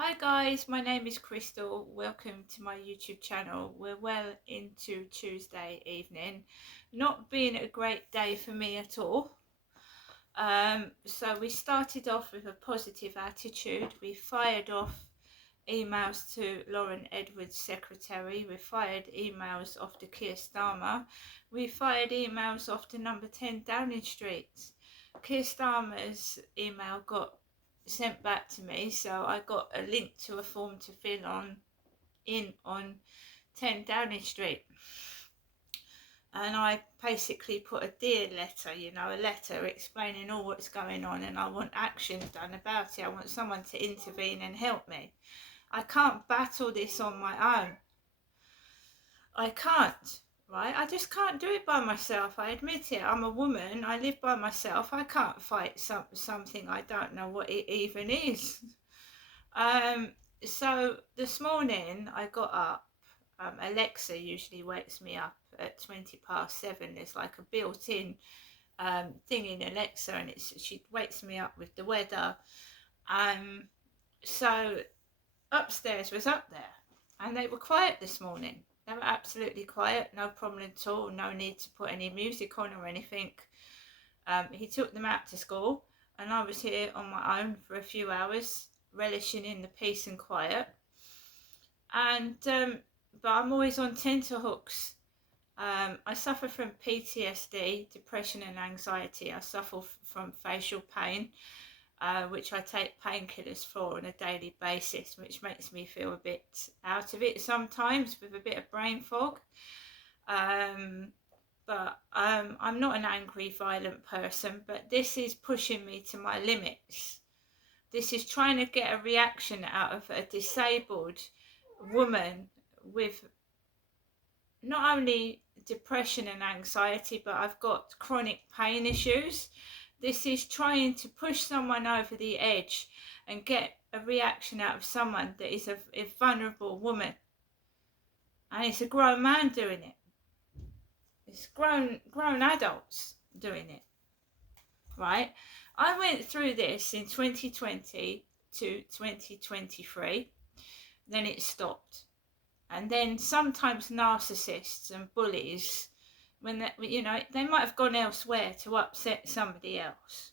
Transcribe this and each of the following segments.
Hi guys, my name is Crystal. Welcome to my YouTube channel. We're well into Tuesday evening. Not been a great day for me at all. So we started off with a positive attitude. We fired off emails to Lauren Edwards' secretary. We fired emails off to Keir Starmer. We fired emails off to number 10 Downing Street. Keir Starmer's email got sent back to me, so I got a link to a form to fill on 10 Downing Street. And I basically put a dear letter, a letter explaining all what's going on, and I want action done about it. I want someone to intervene and help me. I can't battle this on my own. I can't, right? I just can't do it by myself. I admit it. I'm a woman. I live by myself. I can't fight something I don't know what it even is. So this morning I got up. Alexa usually wakes me up at 7:20. There's like a built-in thing in Alexa, and she wakes me up with the weather. So upstairs was up there, and they were quiet this morning. They were absolutely quiet, no problem at all, no need to put any music on or anything. He took them out to school, and I was here on my own for a few hours, relishing in the peace and quiet. And but I'm always on tenterhooks. I suffer from PTSD, depression and anxiety. I suffer from facial pain, which I take painkillers for on a daily basis, which makes me feel a bit out of it sometimes with a bit of brain fog. But I'm not an angry, violent person, but this is pushing me to my limits. This is trying to get a reaction out of a disabled woman with not only depression and anxiety, but I've got chronic pain issues. This is trying to push someone over the edge and get a reaction out of someone that is a vulnerable woman. And it's a grown man doing it. It's grown adults doing it, right? I went through this in 2020 to 2023, then it stopped. And then sometimes narcissists and bullies, when they might have gone elsewhere to upset somebody else,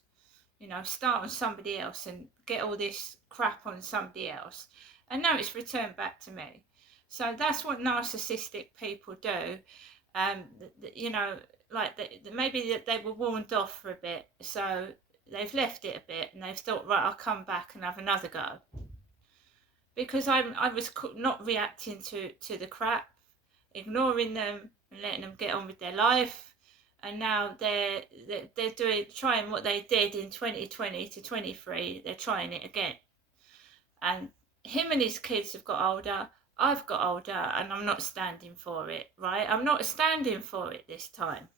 start on somebody else and get all this crap on somebody else, and now it's returned back to me. So that's what narcissistic people do. Maybe that they were warned off for a bit, so they've left it a bit and they've thought, right, I'll come back and have another go. Because I was not reacting to the crap, ignoring them and letting them get on with their life, and now they're trying what they did in 2020 to 23. They're trying it again, and him and his kids have got older. I've got older, and I'm not standing for it. Right? I'm not standing for it this time.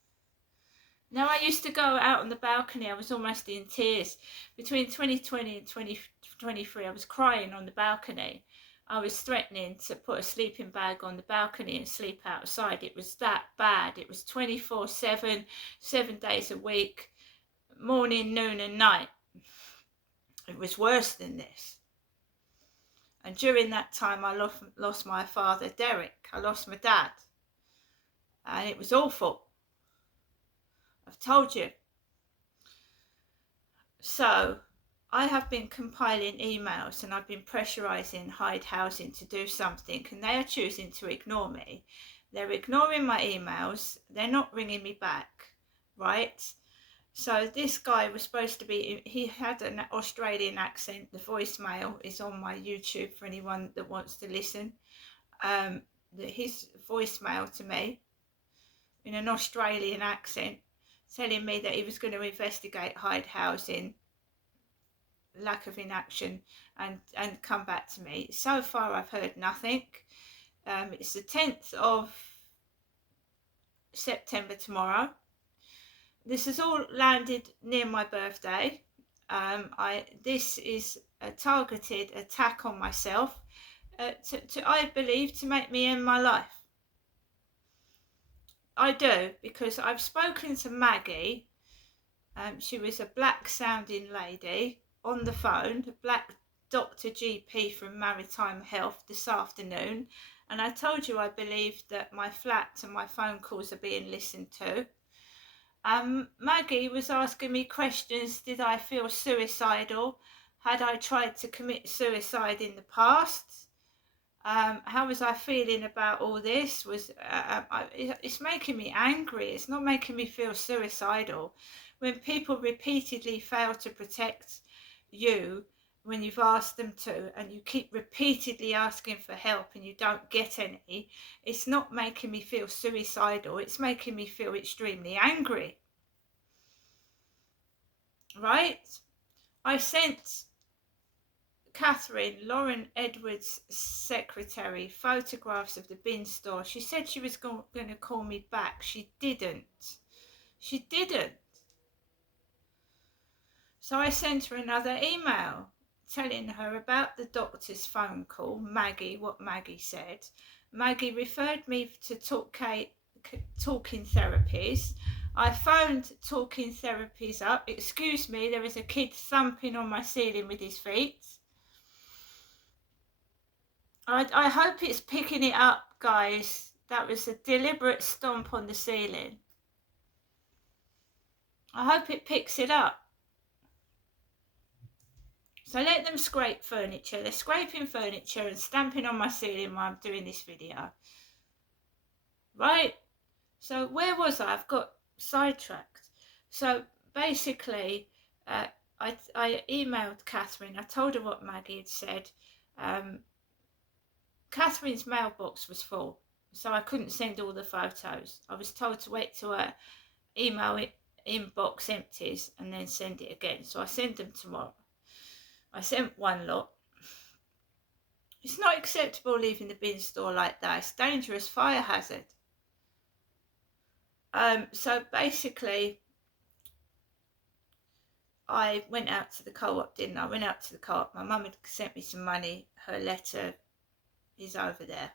Now, I used to go out on the balcony. I was almost in tears. Between 2020 and 2023, I was crying on the balcony. I was threatening to put a sleeping bag on the balcony and sleep outside. It was that bad. It was 24/7, 7 days a week, morning, noon and night. It was worse than this. And during that time, I lost my father, Derek. I lost my dad. And it was awful. I've told you. So I have been compiling emails and I've been pressurising Hyde Housing to do something, and they are choosing to ignore me. They're ignoring my emails. They're not ringing me back, right? So this guy was supposed to be, he had an Australian accent. The voicemail is on my YouTube for anyone that wants to listen. His voicemail to me in an Australian accent, telling me that he was going to investigate Hyde Housing, lack of inaction, and come back to me. So far I've heard nothing. It's the 10th of September tomorrow. This has all landed near my birthday. This is a targeted attack on myself, I believe, to make me end my life. I do, because I've spoken to Maggie. She was a black sounding lady on the phone, black Dr. GP from Maritime Health this afternoon, and I told you I believed that my flat and my phone calls are being listened to. Maggie was asking me questions. Did I feel suicidal? Had I tried to commit suicide in the past? How was I feeling about all this? It's making me angry. It's not making me feel suicidal. When people repeatedly fail to protect you when you've asked them to, and you keep repeatedly asking for help and you don't get any, it's not making me feel suicidal. It's making me feel extremely angry. Right? I sent Catherine, Lauren Edwards' secretary, photographs of the bin store. She said she was going to call me back. She didn't. She didn't. So I sent her another email telling her about the doctor's phone call, Maggie, what Maggie said. Maggie referred me to Talking Therapies. I phoned Talking Therapies up. Excuse me, there is a kid thumping on my ceiling with his feet. I hope it's picking it up, guys. That was a deliberate stomp on the ceiling. I hope it picks it up. So let them scrape furniture. They're scraping furniture and stamping on my ceiling while I'm doing this video. Right? So where was I? I've got sidetracked. So basically, I emailed Catherine. I told her what Maggie had said. Catherine's mailbox was full, so I couldn't send all the photos. I was told to wait till her email inbox empties and then send it again. So I send them tomorrow. I sent one lot. It's not acceptable leaving the bin store like that. It's dangerous, fire hazard. So basically, I went out to the co-op, didn't I? I went out to the co-op. My mum had sent me some money. Her letter is over there.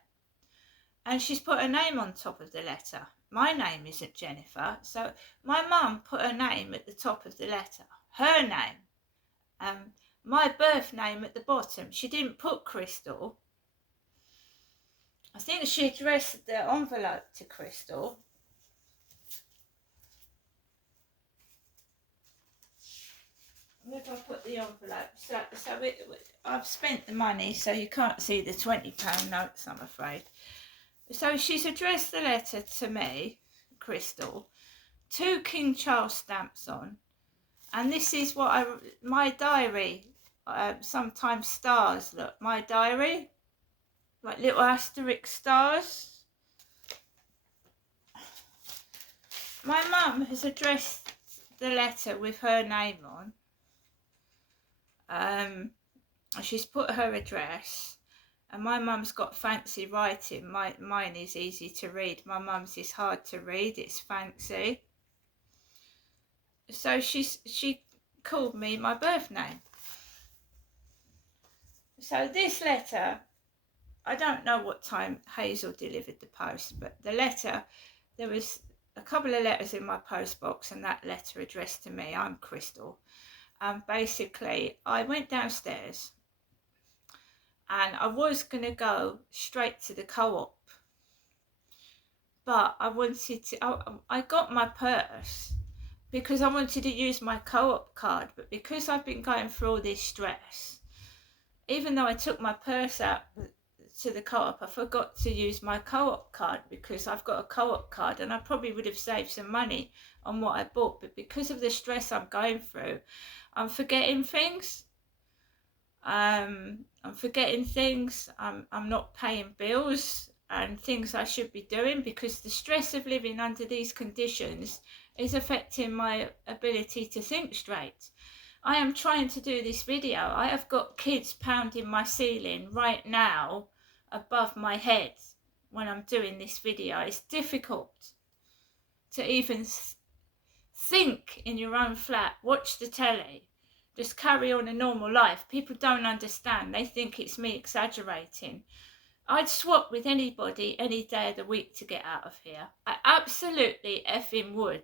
And she's put her name on top of the letter. My name isn't Jennifer. So my mum put her name at the top of the letter. Her name. My birth name at the bottom. She didn't put Crystal. I think she addressed the envelope to Crystal. Where have I put the envelope? So I've spent the money, so you can't see the £20 notes, I'm afraid. So she's addressed the letter to me, Crystal, 2 King Charles stamps on, and this is what my diary, sometimes stars, look, my diary, like little asterisk stars. My mum has addressed the letter with her name on. She's put her address, and my mum's got fancy writing. Mine is easy to read. My mum's is hard to read. It's fancy. So she called me my birth name. So this letter, I don't know what time Hazel delivered the post, but the letter, there was a couple of letters in my post box, and that letter addressed to me. I'm Crystal. Basically, I went downstairs and I was going to go straight to the co-op, but I wanted to, I got my purse because I wanted to use my co-op card, but because I've been going through all this stress, even though I took my purse out to the co-op, I forgot to use my co-op card because I've got a co-op card, and I probably would have saved some money on what I bought, but because of the stress I'm going through, I'm forgetting things. I'm forgetting things. I'm not paying bills and things I should be doing because the stress of living under these conditions is affecting my ability to think straight. I am trying to do this video. I have got kids pounding my ceiling right now above my head when I'm doing this video. It's difficult to even think in your own flat, watch the telly, just carry on a normal life. People don't understand. They think it's me exaggerating. I'd swap with anybody any day of the week to get out of here. I absolutely effing would.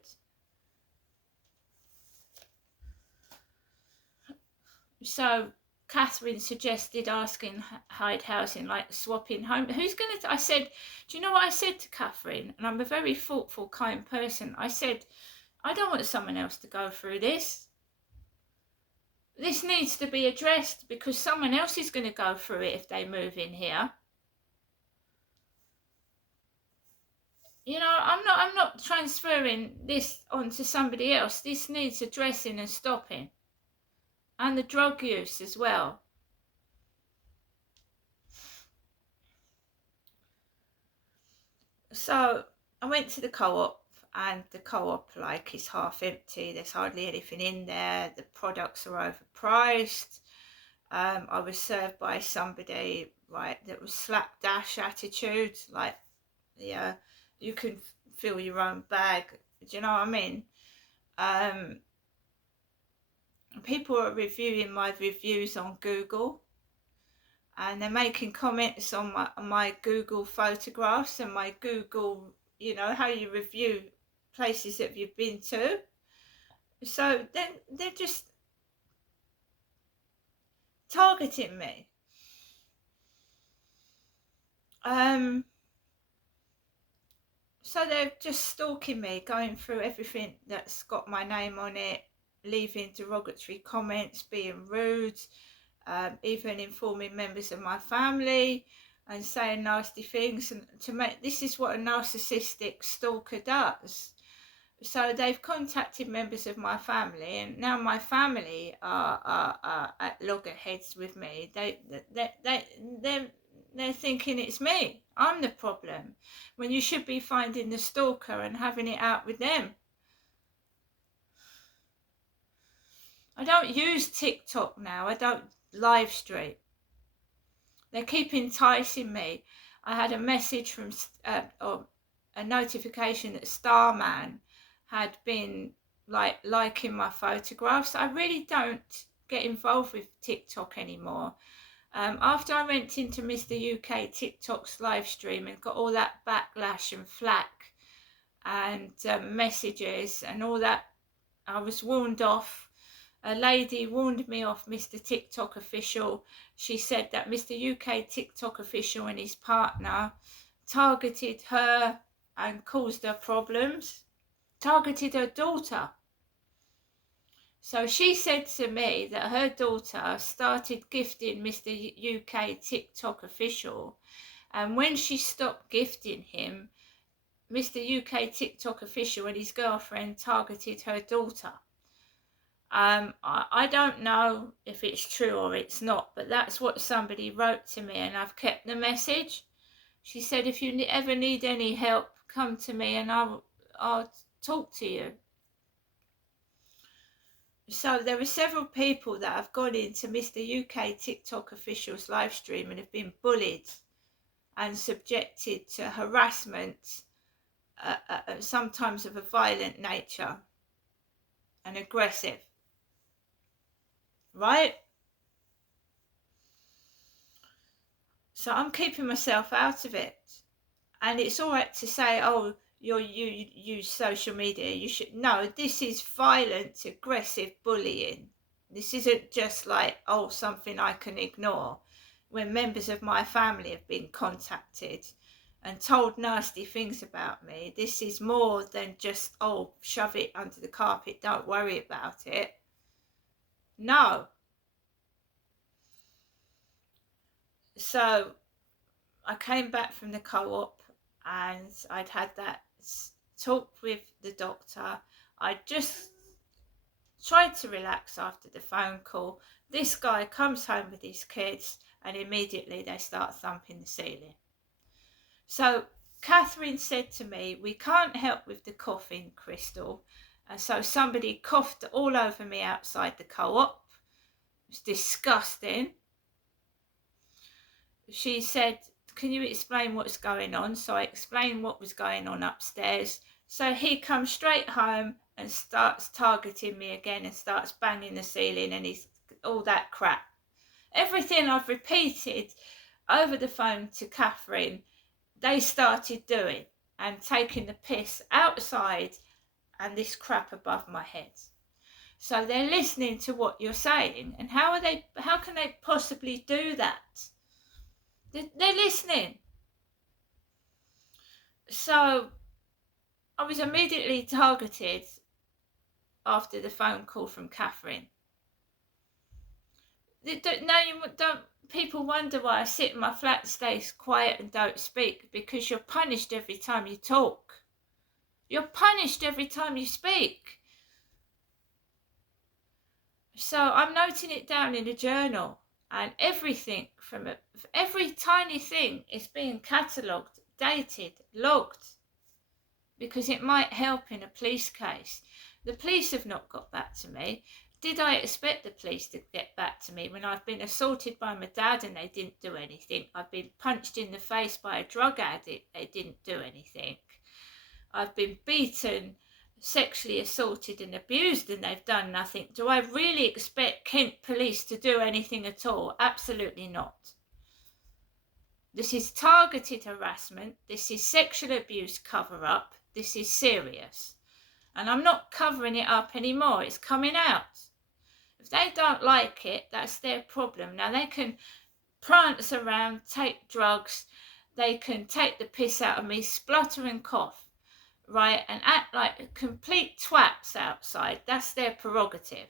So Catherine suggested asking Hyde Housing, like swapping home. Who's going to... I said, do you know what I said to Catherine? And I'm a very thoughtful, kind person. I said, I don't want someone else to go through this. This needs to be addressed because someone else is going to go through it if they move in here. You know, I'm not transferring this onto somebody else. This needs addressing and stopping. And the drug use as well. So I went to the co-op, and the co-op like is half empty. There's hardly anything in there. The products are overpriced. I was served by somebody, right, that was slapdash attitude, like, yeah, you can fill your own bag. Do you know what I mean? People are reviewing my reviews on Google, and they're making comments on my Google photographs and my Google, you know, how you review places that you've been to. So they're just targeting me. So they're just stalking me, going through everything that's got my name on it, leaving derogatory comments, being rude, even informing members of my family and saying nasty things. And this is what a narcissistic stalker does. So they've contacted members of my family, and now my family are at loggerheads with me. They're thinking it's me. I'm the problem, when you should be finding the stalker and having it out with them. I don't use TikTok now. I don't live stream. They keep enticing me. I had a message from, or a notification that Starman had been liking my photographs. I really don't get involved with TikTok anymore. After I went into Mr. UK TikTok's live stream and got all that backlash and flack and messages and all that, I was warned off. A lady warned me off Mr. TikTok official. She said that Mr. UK TikTok official and his partner targeted her and caused her problems, targeted her daughter. So she said to me that her daughter started gifting Mr. UK TikTok official, and when she stopped gifting him, Mr. UK TikTok official and his girlfriend targeted her daughter. I don't know if it's true or it's not, but that's what somebody wrote to me, and I've kept the message. She said, if you ever need any help, come to me and I'll talk to you. So there are several people that have gone into Mr. UK TikTok official's live stream and have been bullied and subjected to harassment, sometimes of a violent nature and aggressive. Right? So I'm keeping myself out of it. And it's all right to say, oh, you use social media, you should. No, this is violent, aggressive bullying. This isn't just like, oh, something I can ignore. When members of my family have been contacted and told nasty things about me, this is more than just, oh, shove it under the carpet, don't worry about it. No. So I came back from the co-op and I'd had that talk with the doctor. I just tried to relax after the phone call. This guy comes home with his kids and immediately they start thumping the ceiling. So Catherine said to me, we can't help with the coughing, Crystal. And so somebody coughed all over me outside the co-op. It was disgusting. She said, can you explain what's going on? So I explained what was going on upstairs. So he comes straight home and starts targeting me again and starts banging the ceiling and he's all that crap. Everything I've repeated over the phone to Catherine, they started doing and taking the piss outside and this crap above my head. So they're listening to what you're saying. And how can they possibly do that? They're listening. So I was immediately targeted after the phone call from Catherine. People wonder why I sit in my flat, stay quiet and don't speak, because you're punished every time you talk. You're punished every time you speak. So I'm noting it down in a journal, and everything every tiny thing is being catalogued, dated, logged, because it might help in a police case. The police have not got back to me. Did I expect the police to get back to me when I've been assaulted by my dad and they didn't do anything? I've been punched in the face by a drug addict, they didn't do anything. I've been beaten, sexually assaulted and abused and they've done nothing. Do I really expect Kent Police to do anything at all? Absolutely not. This is targeted harassment. This is sexual abuse cover-up. This is serious. And I'm not covering it up anymore. It's coming out. If they don't like it, that's their problem. Now, they can prance around, take drugs, they can take the piss out of me, splutter and cough, right, and act like complete twats outside. That's their prerogative.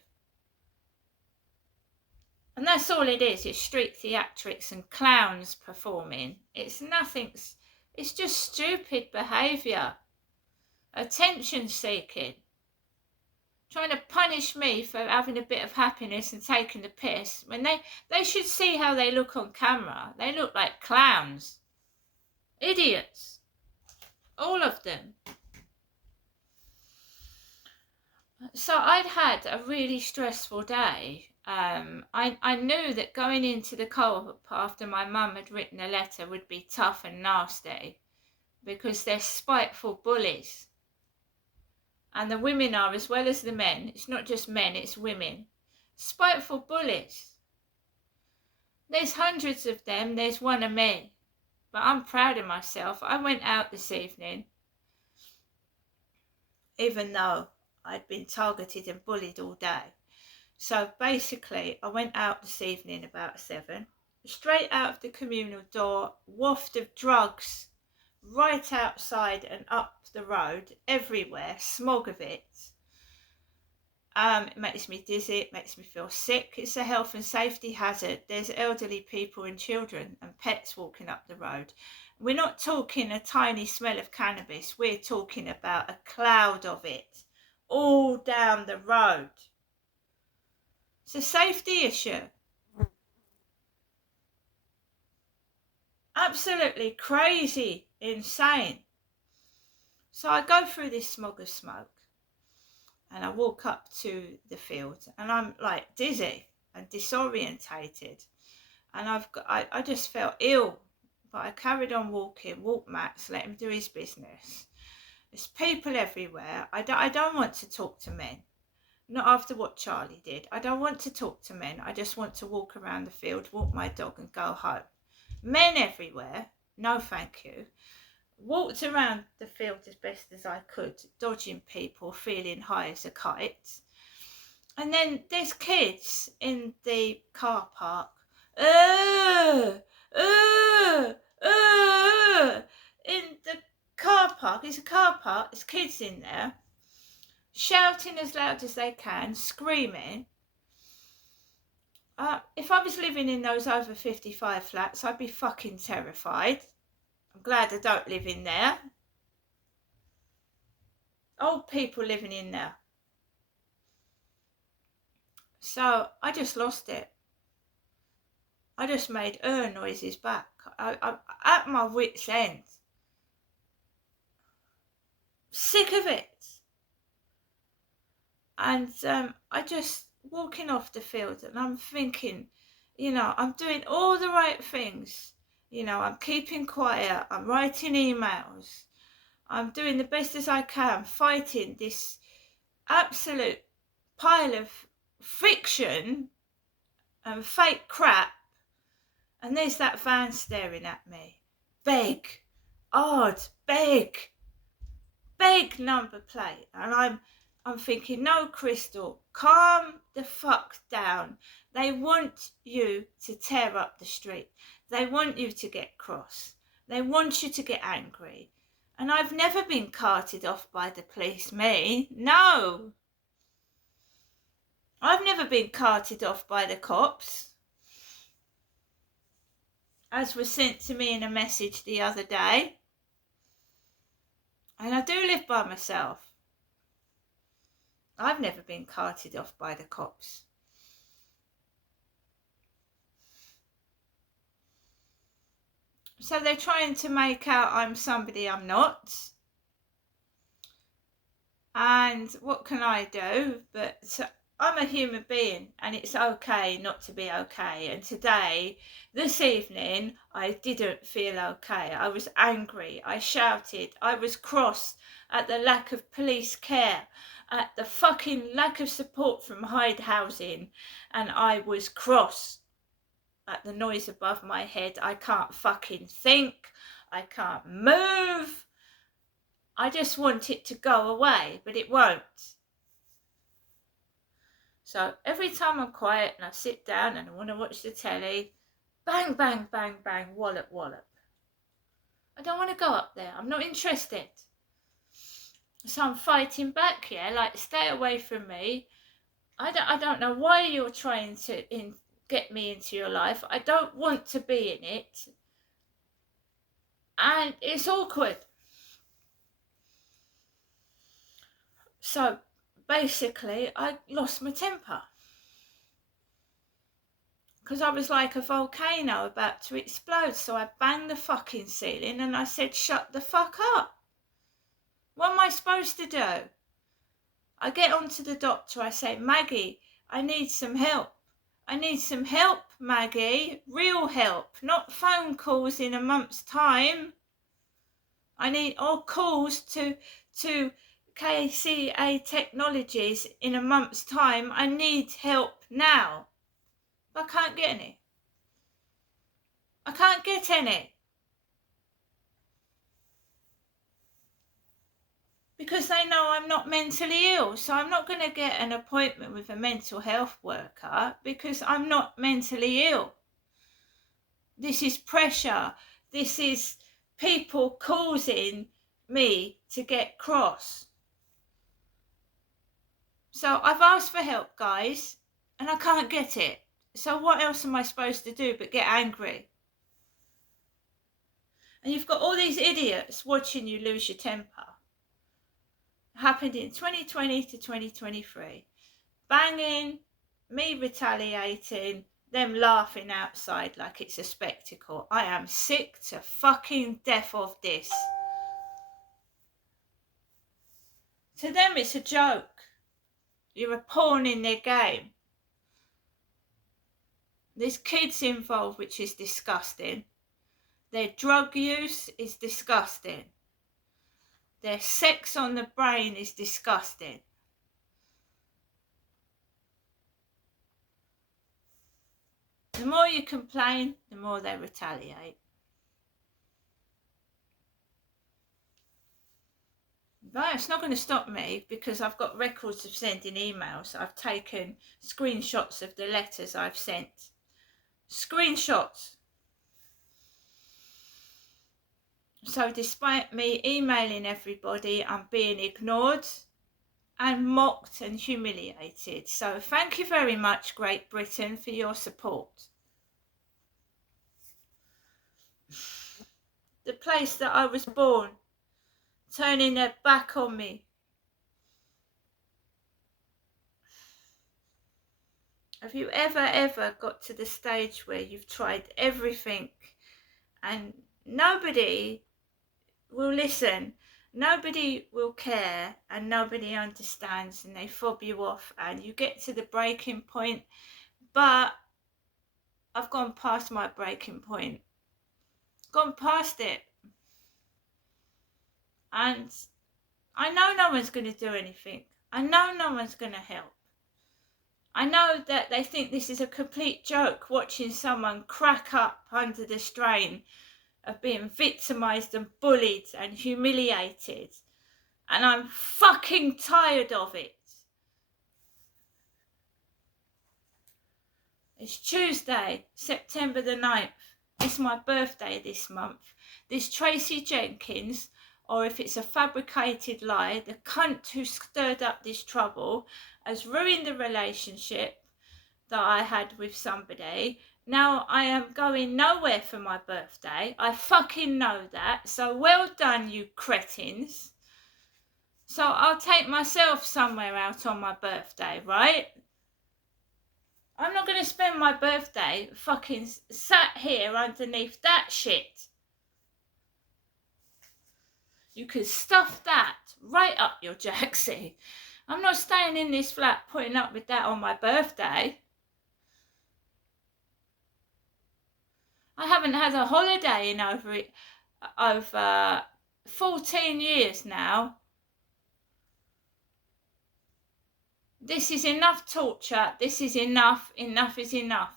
And that's all it is street theatrics and clowns performing. It's nothing, it's just stupid behaviour. Attention seeking. Trying to punish me for having a bit of happiness and taking the piss, when they should see how they look on camera. They look like clowns. Idiots. All of them. So I'd had a really stressful day. I knew that going into the co-op after my mum had written a letter would be tough and nasty, because they're spiteful bullies. And the women are, as well as the men. It's not just men, it's women. Spiteful bullies. There's hundreds of them, there's one of me. But I'm proud of myself. I went out this evening, even though I'd been targeted and bullied all day. So basically, I went out this evening about 7, straight out of the communal door, waft of drugs right outside and up the road, everywhere, smog of it. It makes me dizzy, it makes me feel sick. It's a health and safety hazard. There's elderly people and children and pets walking up the road. We're not talking a tiny smell of cannabis, we're talking about a cloud of it all down the road. It's a safety issue. Absolutely crazy, insane. So I go through this smog of smoke and I walk up to the field and I'm like dizzy and disorientated, and I just felt ill, but I carried on walking, walked Max, let him do his business. There's people everywhere. I don't want to talk to men. Not after what Charlie did. I don't want to talk to men. I just want to walk around the field, walk my dog and go home. Men everywhere. No, thank you. Walked around the field as best as I could, dodging people, feeling high as a kite. And then there's kids in the car park. In the car park. It's a car park. There's kids in there, shouting as loud as they can, screaming. If I was living in those over 55 flats, I'd be fucking terrified. I'm glad I don't live in there. Old people living in there. So I just lost it. I just made noises back. I'm at my wit's end. Sick of it. And I just walking off the field and I'm thinking, I'm doing all the right things. I'm keeping quiet, I'm writing emails, I'm doing the best as I can, fighting this absolute pile of fiction and fake crap. And there's that van staring at me. Beg, odd, beg number plate. And I'm I'm thinking, no, Crystal, calm the fuck down. They want you to tear up the street. They want you to get cross. They want you to get angry. And I've never been carted off by the police, me. No. I've never been carted off by the cops. As was sent to me in a message the other day. And I do live by myself. I've never been carted off by the cops. So they're trying to make out I'm somebody I'm not. And what can I do? But I'm a human being and it's okay not to be okay. And today, this evening, I didn't feel okay. I was angry. I shouted. I was cross at the lack of police care, at the fucking lack of support from Hyde Housing. And I was cross at the noise above my head. I can't fucking think. I can't move. I just want it to go away, but it won't. So every time I'm quiet and I sit down and I want to watch the telly, bang, bang, bang, bang, wallop, wallop. I don't want to go up there. I'm not interested. So I'm fighting back, yeah, like stay away from me. I don't know why you're trying to get me into your life. I don't want to be in it. And it's awkward. So basically, I lost my temper. Because I was like a volcano about to explode. So I banged the fucking ceiling and I said, shut the fuck up. What am I supposed to do? I get on to the doctor. I say, Maggie, I need some help. I need some help, Maggie. Real help. Not phone calls in a month's time. I need all calls to KCA Technologies in a month's time. I need help now. But I can't get any. I can't get any. Because they know I'm not mentally ill. So I'm not going to get an appointment with a mental health worker because I'm not mentally ill. This is pressure. This is people causing me to get cross. So I've asked for help, guys, and I can't get it. So what else am I supposed to do but get angry? And you've got all these idiots watching you lose your temper. It happened in 2020 to 2023. Banging, me retaliating, them laughing outside like it's a spectacle. I am sick to fucking death of this. To them it's a joke. You're a pawn in their game. There's kids involved, which is disgusting. Their drug use is disgusting. Their sex on the brain is disgusting. The more you complain, the more they retaliate. But it's not going to stop me because I've got records of sending emails. I've taken screenshots of the letters I've sent. Screenshots. So despite me emailing everybody, I'm being ignored and mocked and humiliated. So thank you very much, Great Britain, for your support. The place that I was born, turning their back on me. Have you ever got to the stage where you've tried everything and nobody will listen, nobody will care, and nobody understands, and they fob you off and you get to the breaking point? But I've gone past my breaking point. Gone past it. And I know no one's going to do anything. I know no one's going to help. I know that they think this is a complete joke, watching someone crack up under the strain of being victimised and bullied and humiliated And I'm fucking tired of it. It's Tuesday, September the 9th. It's my birthday this month. This Tracy Jenkins, or if it's a fabricated lie, the cunt who stirred up this trouble has ruined the relationship that I had with somebody. Now I am going nowhere for my birthday. I fucking know that. So well done, you cretins. So I'll take myself somewhere out on my birthday, right? I'm not going to spend my birthday fucking sat here underneath that shit. You could stuff that right up your jacksie. I'm not staying in this flat putting up with that on my birthday. I haven't had a holiday in over 14 years now. This is enough torture. This is enough. Enough is enough.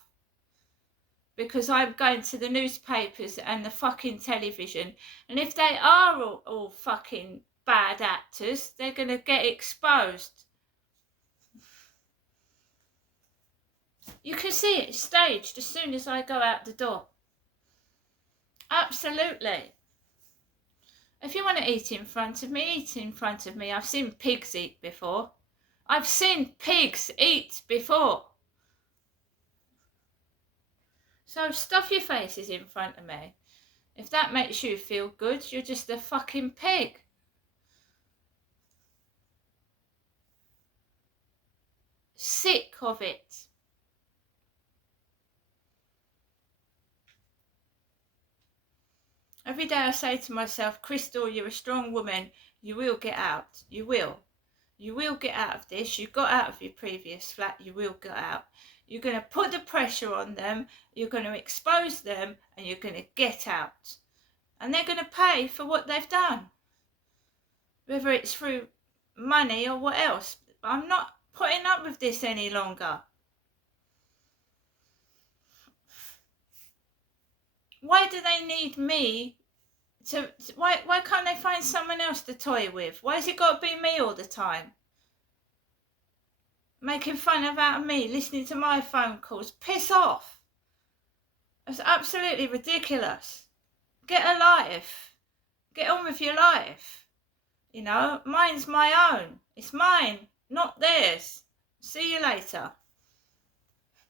Because I'm going to the newspapers and the fucking television. And if they are all fucking bad actors, they're going to get exposed. You can see it staged as soon as I go out the door. Absolutely. If you want to eat in front of me, eat in front of me. I've seen pigs eat before. I've seen pigs eat before. So stuff your faces in front of me. If that makes you feel good, you're just a fucking pig. Sick of it. Every day I say to myself, Crystal, you're a strong woman. You will get out. You will. You will get out of this. You got out of your previous flat. You will get out. You're going to put the pressure on them. You're going to expose them. And you're going to get out. And they're going to pay for what they've done. Whether it's through money or what else. I'm not putting up with this any longer. Why do they need me why can't they find someone else to toy with? Why has it got to be me all the time? Making fun about me, listening to my phone calls. Piss off. It's absolutely ridiculous. Get a life. Get on with your life. You know, mine's my own. It's mine, not theirs. See you later.